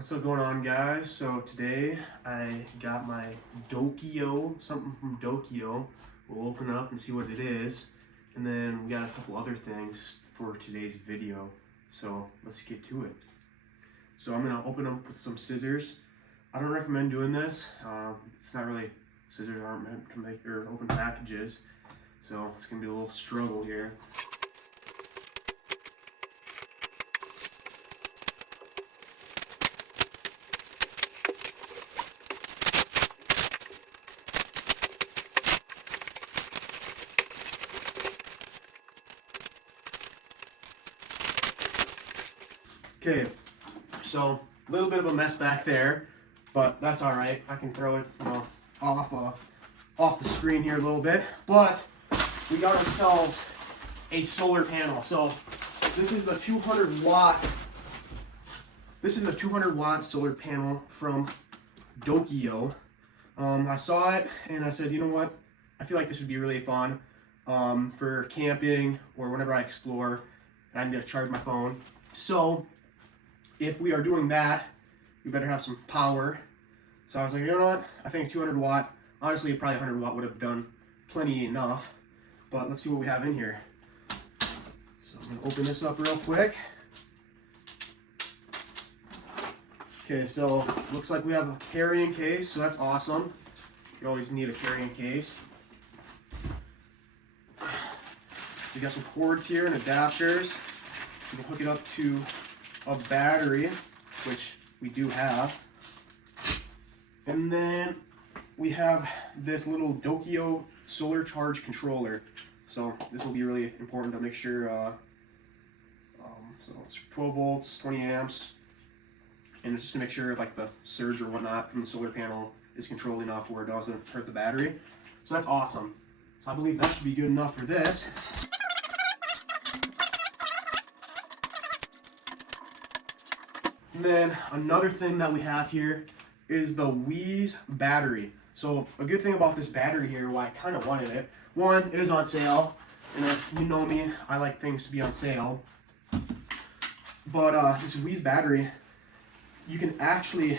What's up going on, guys? So today I got my Dokio, something from Dokio. We'll open it up and see what it is. And then we got a couple other things for today's video. So let's get to it. So I'm gonna open up with some scissors. I don't recommend doing this. It's not really, scissors aren't meant to make or open packages. So it's gonna be a little struggle here. Okay, so a little bit of a mess back there, but that's all right. I can throw it, off the screen here a little bit. But we got ourselves a solar panel. So this is the 200 watt. This is the 200 watt solar panel from Dokio. I saw it and I said, you know what? I feel like this would be really fun for camping or whenever I explore. And I need to charge my phone. So if we are doing that, we better have some power. So I was like, you know what? I think 200 watt, honestly, probably 100 watt would have done plenty enough. But let's see what we have in here. So I'm gonna open this up real quick. Okay, so looks like we have a carrying case, so that's awesome. You always need a carrying case. We got some cords here and adapters. We can hook it up to a battery, which we do have. And then we have this little Dokio solar charge controller. So this will be really important to make sure, so it's 12 volts, 20 amps, and it's just to make sure like the surge or whatnot from the solar panel is controlled enough where it doesn't hurt the battery. So that's awesome. So I believe that should be good enough for this. And then another thing that we have here is the Wii's battery. So a good thing about this battery here, why I kind of wanted it, one, it is on sale, and if you know me, I like things to be on sale. But this Wii's battery, you can actually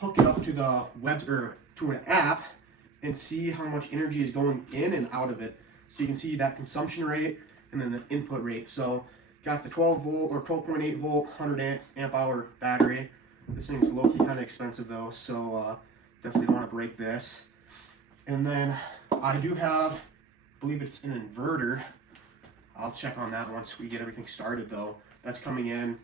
hook it up to the web or to an app and see how much energy is going in and out of it. So you can see that consumption rate and then the input rate. So got the 12 volt or 12.8 volt 100 amp hour battery. This thing's low-key kind of expensive though, so definitely don't want to break this. And then I do have, I believe it's an inverter. I'll check on that once we get everything started though. That's coming in.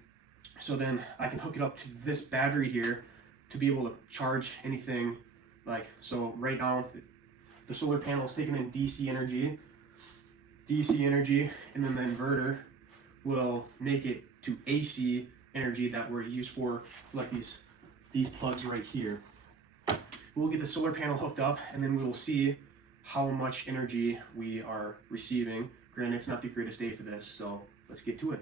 So then I can hook it up to this battery here to be able to charge anything. Like, so right now the solar panel is taking in DC energy, and then the inverter will make it to AC energy that we're used for like these plugs right here. We'll get the solar panel hooked up and then we will see how much energy we are receiving. Granted, it's not the greatest day for this, so let's get to it.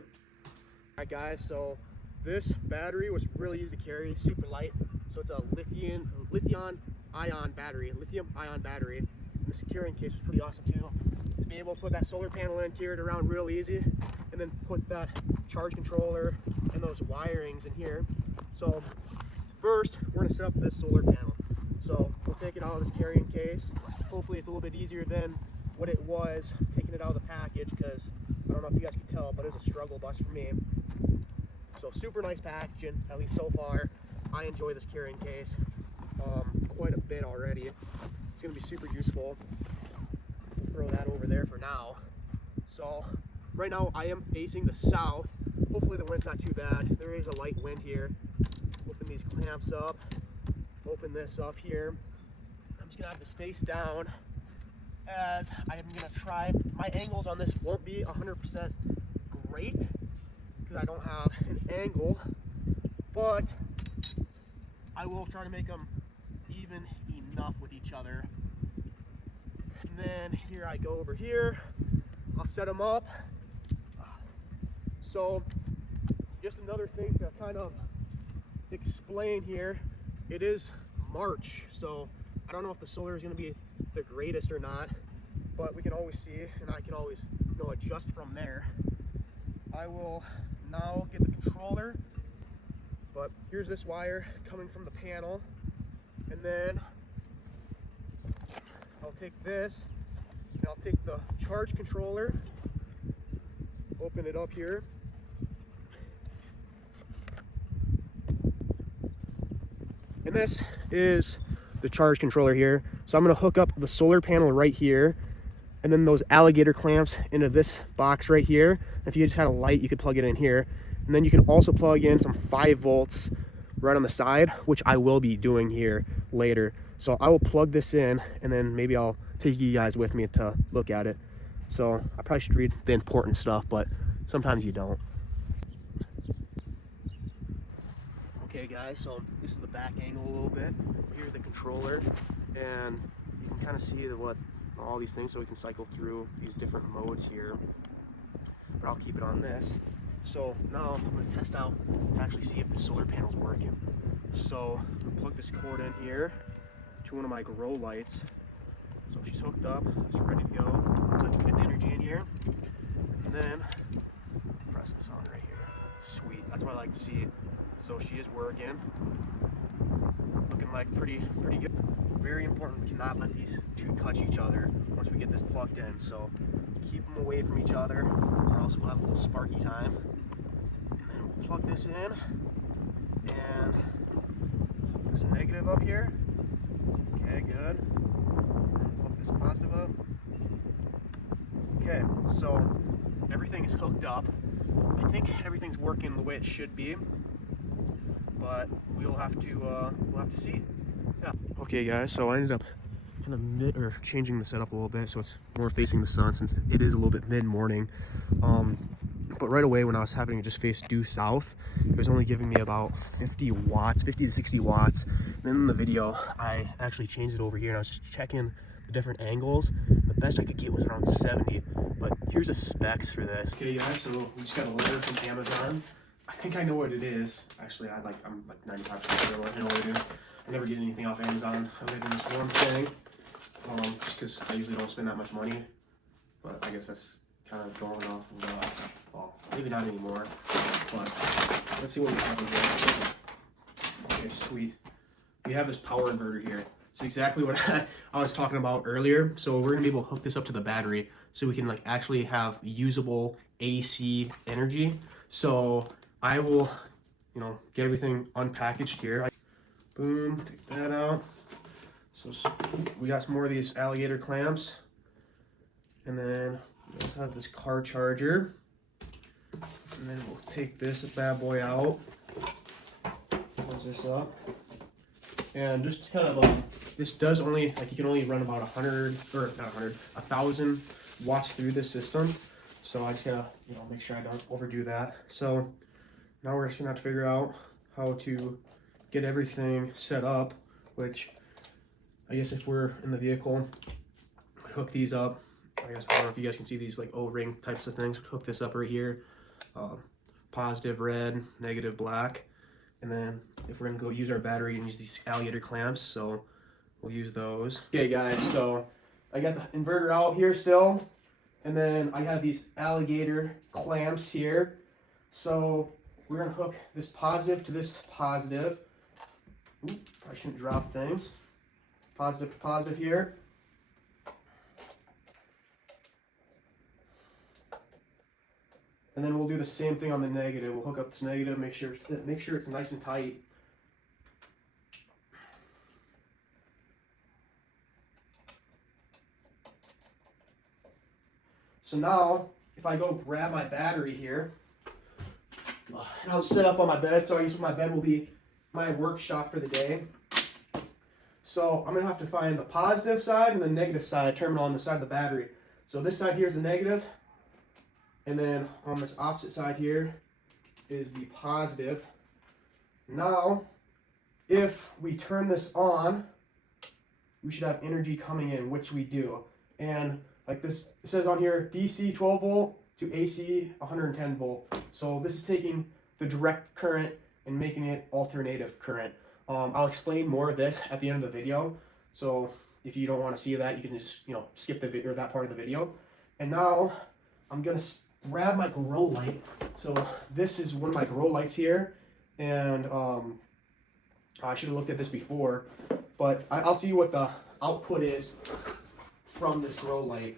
Alright guys, so this battery was really easy to carry, super light. So it's a lithium-ion battery. And this carrying case was pretty awesome too. To be able to put that solar panel in, carry it around real easy, and then put that charge controller and those wirings in here. So first, we're gonna set up this solar panel. So we'll take it out of this carrying case. Hopefully it's a little bit easier than what it was taking it out of the package, because I don't know if you guys can tell, but it was a struggle bus for me. So super nice packaging, at least so far. I enjoy this carrying case quite a bit already. It's gonna be super useful. Throw that over there for now. So right now I am facing the south. Hopefully the wind's not too bad. There is a light wind here. Open these clamps up. Open this up here. I'm just gonna have this face down as I am gonna try. My angles on this won't be 100% great because I don't have an angle, but I will try to make them even enough with each other. And then here I go over here. I'll set them up. So just another thing to kind of explain here, it is March, so I don't know if the solar is going to be the greatest or not, but we can always see, and I can always adjust from there. I will now get the controller But here's this wire coming from the panel, and then I'll take this and I'll take the charge controller, open it up here, and this is the charge controller here. So I'm going to hook up the solar panel right here, and then those alligator clamps into this box right here. If you just had a light, you could plug it in here. And then you can also plug in some 5 volts right on the side, which I will be doing here later. So I will plug this in, and then maybe I'll take you guys with me to look at it. So I probably should read the important stuff, but sometimes you don't. Okay guys, so this is the back angle a little bit. Here's the controller, and you can kind of see what all these things, so we can cycle through these different modes here. But I'll keep it on this. So now I'm going to test out to actually see if the solar panel's working. So I'm going to plug this cord in here to one of my grow lights. So she's hooked up, she's ready to go. Looks like I'm getting energy in here. And then press this on right here. Sweet, that's what I like to see. So she is working. Looking like pretty good. Very important, we cannot let these two touch each other once we get this plugged in. So keep them away from each other, or else we'll have a little sparky time. And then we'll plug this in and hook this negative up here. Okay, good. And plug this positive up. Okay, so everything is hooked up. I think everything's working the way it should be, but we'll have to see. Yeah. Okay, guys. So I ended up kind of changing the setup a little bit so it's more facing the sun, since it is a little bit mid-morning. But right away, when I was having it just face due south, it was only giving me about 50 to 60 watts. And then in the video, I actually changed it over here, and I was just checking the different angles. The best I could get was around 70. But here's the specs for this. Okay, guys. So we just got a letter from Amazon. I think I know what it is. Actually, I'm like 95% sure I know what it is. I never get anything off Amazon other than this one thing. Just because I usually don't spend that much money, but I guess that's kind of going off of, well, maybe not anymore, but let's see what we have in here. Okay, sweet. We have this power inverter here. It's exactly what I was talking about earlier. So we're gonna be able to hook this up to the battery so we can like actually have usable AC energy. So I will, get everything unpackaged here. Boom, take that out. So we got some more of these alligator clamps, and then we also have this car charger, and then we'll take this bad boy out, close this up, and just kind of this does only, like, you can only run about 1,000 watts through this system. So I just gotta make sure I don't overdo that. So now we're just gonna have to figure out how to get everything set up, which I guess if we're in the vehicle, hook these up. I guess I don't know if you guys can see these like O-ring types of things. Hook this up right here. Positive red, negative black. And then if we're gonna go use our battery and use these alligator clamps, so we'll use those. Okay guys, so I got the inverter out here still. And then I have these alligator clamps here. So we're gonna hook this positive to this positive. Oop, I shouldn't drop things. Positive to positive here. And then we'll do the same thing on the negative. We'll hook up this negative, make sure it's nice and tight. So now, if I go grab my battery here, and I'll set up on my bed, so I guess my bed will be my workshop for the day. So I'm gonna have to find the positive side and the negative side terminal on the side of the battery. So this side here is the negative, and then on this opposite side here is the positive. Now, if we turn this on, we should have energy coming in, which we do. And like this, it says on here, DC 12 volt to AC 110 volt. So this is taking the direct current and making it alternative current. I'll explain more of this at the end of the video. So if you don't want to see that, you can just, skip the video or that part of the video. And now I'm gonna grab my grow light. So this is one of my grow lights here, And I should have looked at this before, but I'll see what the output is from this grow light.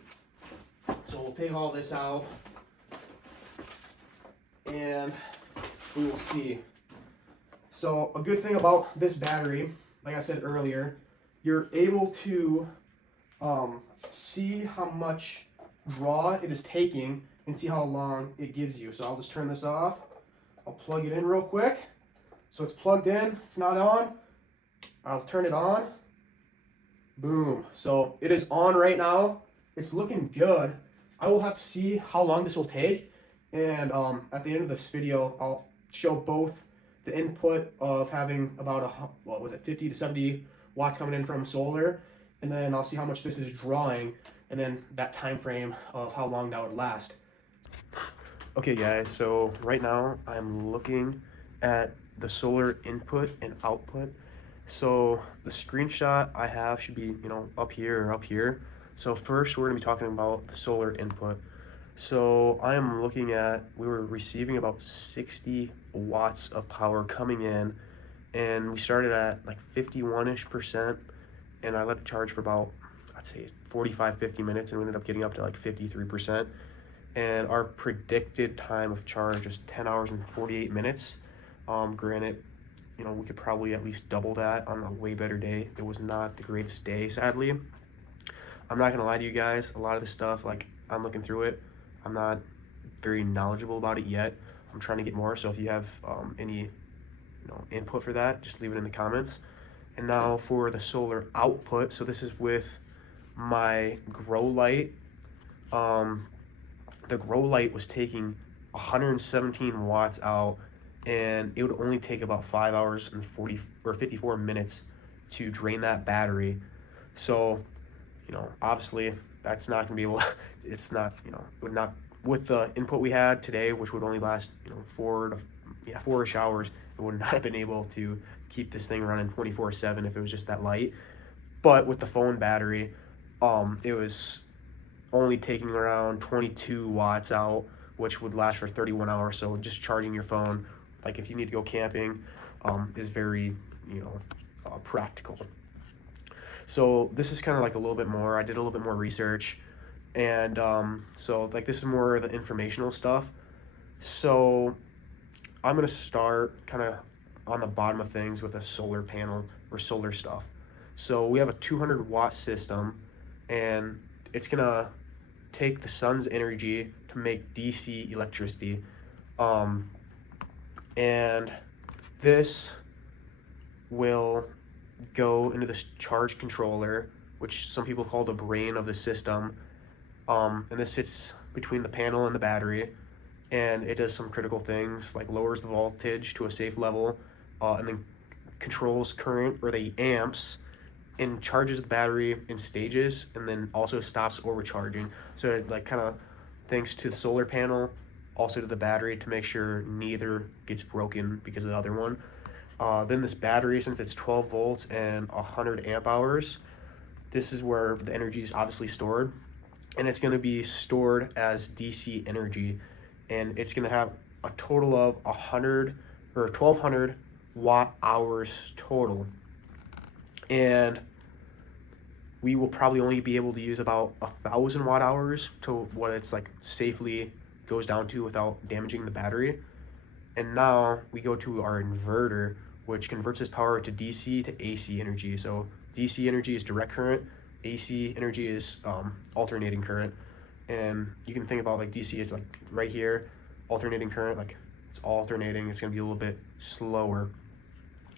So we'll take all this out and we will see. So a good thing about this battery, like I said earlier, you're able to see how much draw it is taking and see how long it gives you. So I'll just turn this off. I'll plug it in real quick. So it's plugged in, it's not on. I'll turn it on. Boom. So it is on right now. It's looking good. I will have to see how long this will take. And at the end of this video, I'll show both the input of having about 50 to 70 watts coming in from solar, and then I'll see how much this is drawing, and then that time frame of how long that would last. Okay guys, so right now I'm looking at the solar input and output. So the screenshot I have should be, you know, up here or up here. So first we're gonna be talking about the solar input. So I am looking at, we were receiving about 60 watts of power coming in, and we started at like 51-ish%, and I let it charge for about, I'd say 45-50 minutes, and we ended up getting up to like 53%. And our predicted time of charge was 10 hours and 48 minutes. Granted, you know, we could probably at least double that on a way better day. It was not the greatest day, sadly. I'm not gonna lie to you guys, a lot of this stuff, like, I'm looking through it, I'm not very knowledgeable about it yet. I'm trying to get more, so if you have any input for that, just leave it in the comments. And now for the solar output, so this is with my grow light. The grow light was taking 117 watts out, and it would only take about 5 hours and 54 minutes to drain that battery. So, you know, obviously that's not gonna be able to, it's not, you know, it would not, with the input we had today, which would only last, you know, 4-ish hours, it would not have been able to keep this thing running 24/7 if it was just that light. But with the phone battery, it was only taking around 22 watts out, which would last for 31 hours. So just charging your phone, like if you need to go camping, is very, you know, practical. So this is kind of like a little bit more, I did a little bit more research, and so like this is more of the informational stuff. So I'm gonna start kind of on the bottom of things with a solar panel or solar stuff. So we have a 200 watt system, and it's gonna take the sun's energy to make DC electricity, and this will go into this charge controller, which some people call the brain of the system, and this sits between the panel and the battery, and it does some critical things like lowers the voltage to a safe level, and then controls current, or the amps, and charges the battery in stages, and then also stops overcharging. So it like kind of thanks to the solar panel, also to the battery, to make sure neither gets broken because of the other one. Then this battery, since it's 12 volts and 100 amp hours, this is where the energy is obviously stored, and it's going to be stored as DC energy, and it's going to have a total of 1200 watt hours total, and we will probably only be able to use about 1,000 watt hours to what it's like safely goes down to without damaging the battery. And now we go to our inverter, which converts this power to DC to AC energy. So DC energy is direct current, AC energy is alternating current. And you can think about like DC, it's like right here, alternating current, like it's alternating, it's gonna be a little bit slower.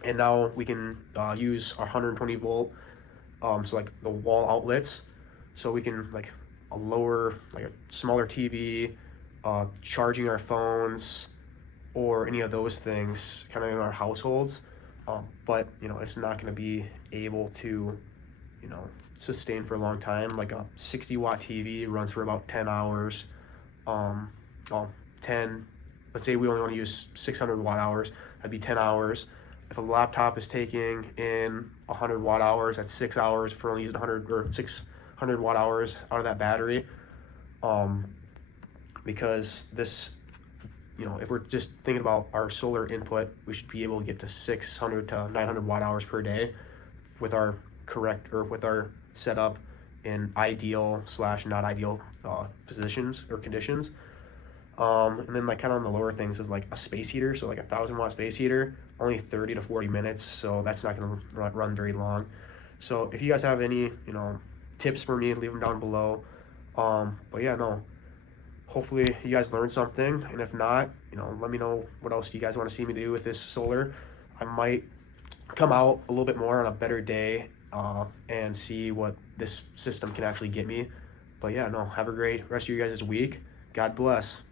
And now we can use our 120 volt, so like the wall outlets, so we can like a smaller TV, charging our phones, or any of those things kind of in our households. But you know, it's not going to be able to, you know, sustain for a long time. Like a 60 watt TV runs for about 10 hours. Let's say we only want to use 600 watt hours, that'd be 10 hours. If a laptop is taking in 100 watt hours, that's 6 hours for only using 600 watt hours out of that battery. Because this, you know, if we're just thinking about our solar input, we should be able to get to 600 to 900 watt hours per day with our with our setup in ideal / not ideal positions or conditions. And then like kind of on the lower things is like a space heater, so like a 1,000 watt space heater, only 30 to 40 minutes, so that's not going to run very long. So if you guys have any, you know, tips for me, leave them down below. But yeah, no, hopefully you guys learned something, and if not, you know, let me know what else you guys want to see me do with this solar. I might come out a little bit more on a better day and see what this system can actually get me. But yeah, no, have a great rest of your guys' week. God bless.